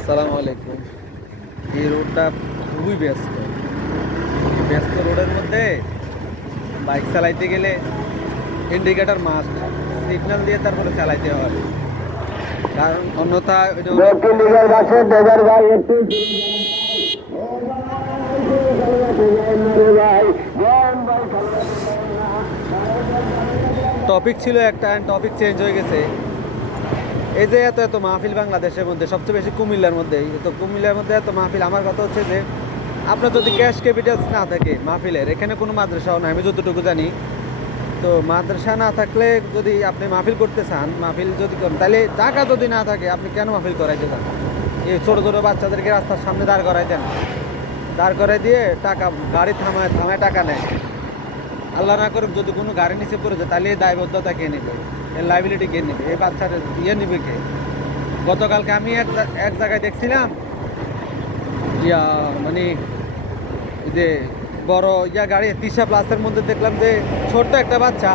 আসসালামু আলাইকুম। এই রোডটা খুবই ব্যস্ত। ব্যস্ত রোডের মধ্যে বাইক চালাইতে গেলে ইন্ডিকেটার মাস্ট সিগন্যাল দিয়ে তারপরে চালাইতে হবে কারণ অন্যথা টপিক ছিল একটা টপিক চেঞ্জ হয়ে গেছে। এই যে এত এত মাহফিল বাংলাদেশের মধ্যে, সবচেয়ে বেশি কুমিল্লার মধ্যেই তো কুমিল্লার মধ্যে এত মাহফিল, আমার কথা হচ্ছে যে আপনার যদি ক্যাশ ক্যাপিটালস না থাকে মাহফিলের, এখানে কোনো মাদ্রাসাও না আমি যতটুকু জানি। তো মাদ্রাসা না থাকলে যদি আপনি মাহফিল করতে চান, মাহফিল যদি করেন, তাহলে টাকা যদি না থাকে, আপনি কেন মাহফিল করাইতে চান? এই ছোটো ছোটো বাচ্চাদেরকে রাস্তার সামনে দাঁড় করাই দেন দাঁড় করাই দিয়ে টাকা, গাড়ি থামায় থামায় টাকা নেয়। আল্লাহ না করুক যদি কোনো গাড়ি নিচে পড়ে যায়, তাহলে দায়বদ্ধতা কে নেবে? এর লাইবিলিটি কে নেবে? এই বাচ্চার ইয়ে নেবে কে? গতকালকে আমি এক এক জায়গায় দেখছিলাম ইয়া মানে যে বড় ইয়া গাড়ি তিসা প্লাসের মধ্যে দেখলাম যে ছোট্ট একটা বাচ্চা,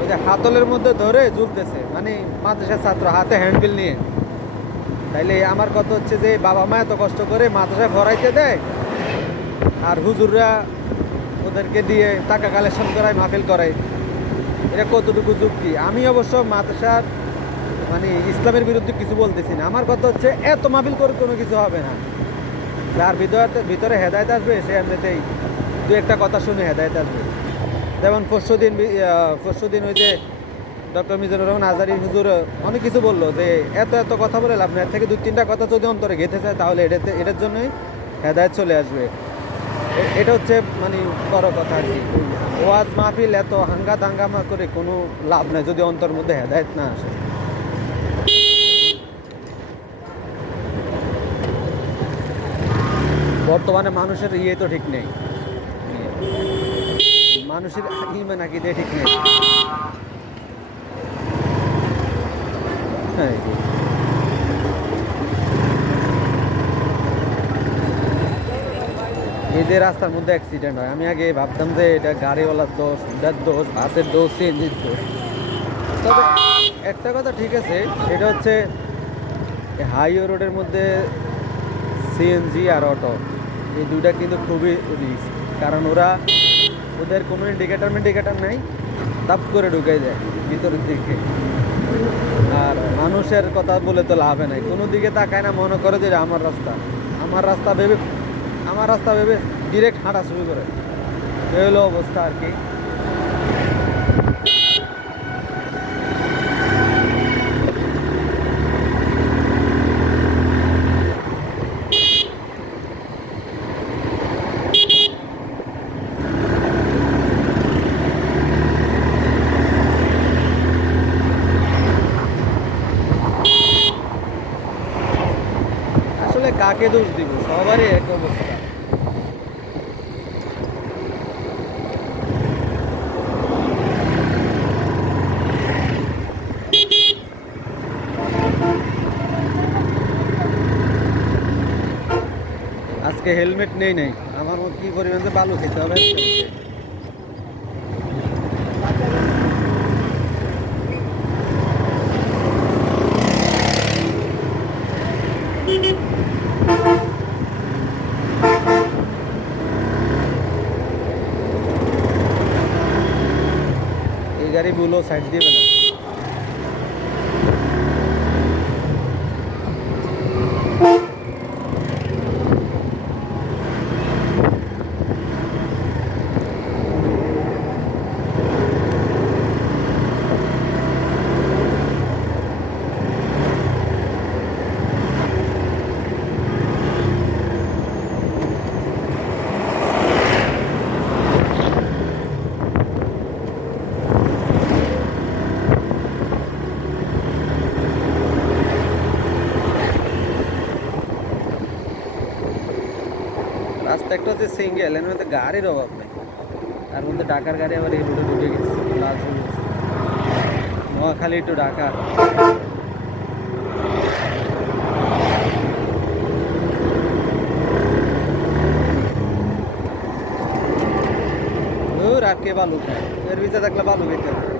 ওই যে হাতলের মধ্যে ধরে ঝুলতেছে মানে মাদ্রাসার ছাত্র, হাতে হ্যান্ডবিল নিয়ে। তাইলে আমার কথা হচ্ছে যে বাবা মা এত কষ্ট করে মাদ্রাসা ভরাইতে দেয়, আর হুজুররা ওদেরকে দিয়ে টাকা কালেকশন করায়, মাহফিল করায়। এটা কতটুকু যুক্তি? আমি অবশ্য মাদ্রাসার মানে ইসলামের বিরুদ্ধে কিছু বলতেছি না। আমার কথা হচ্ছে, এত মাহফিল করে কোনো কিছু হবে না। যার ভিতরে ভিতরে হেদায়ত আসবে, সে এমনিতেই দু একটা কথা শুনে হেদায়ত আসবে। যেমন পরশু দিন পরশু দিন ওই যে ডক্টর মিজানুর রহমান আজারি হুজুর অনেক কিছু বলল যে, এত এত কথা বলে লাভ নেই। থেকে দু তিনটা কথা যদি অন্তরে গেঁথে যায়, তাহলে এটাতে এটার জন্যই হেদায়ত চলে আসবে। এটা হচ্ছে মানে বড় কথা আর কি। ওয়াজ মাহফিল এত হাঙ্গা দাঙ্গামা করে কোনো লাভ নাই, যদি অন্তর মধ্যে হেদায়ত না আসে। বর্তমানে মানুষের ইয়ে তো ঠিক নেই। মানুষের ইমান আকিদে ঠিক নেই হ্যাঁ এই যে। এই যে রাস্তার মধ্যে অ্যাক্সিডেন্ট হয়, আমি আগে ভাবতাম যে এটা গাড়িওয়ালার দোষ এটার দোষ, বাসের দোষ সিএনজির দোষ। তবে একটা কথা ঠিক আছে সেটা হচ্ছে হাইওয়ে রোডের মধ্যে সিএনজি আর অটো এই দুইটা কিন্তু খুবই রিস্ক কারণ ওরা ওদের কোনো ইন্ডিকেটার ইন্ডিকেটার নাই তাপ করে ঢুকে যায় ভিতরের দিকে। আর মানুষের কথা বলে তো লাভে নাই, কোনো দিকে তাকায় না, মনে করে যে এটা আমার রাস্তা। আমার রাস্তা ভেবে আমার রাস্তা ভেবে ডিরেক্ট হাঁটা শুরু করে। এই হলো অবস্থা আর কি। কাকে দোষ দিব? সবারই এক অবস্থা। আজকে হেলমেট নেই নেই আমার মতো কি পরিমাণ যে বালু খেতে হবে আজকে আমাকে। এই গাড়িগুলো সাইড দিবে না রাস্তা একটা হচ্ছে সিঙ্গেল এর মধ্যে গাড়ির অভাব নেই। তার মধ্যে ঢাকার গাড়ি আবার এই রোডে ঢুকে গেছে লাল নোয়াখালী টু ঢাকা। কে বালু এর ভিতরে থাকলে বালু খেতে হবে।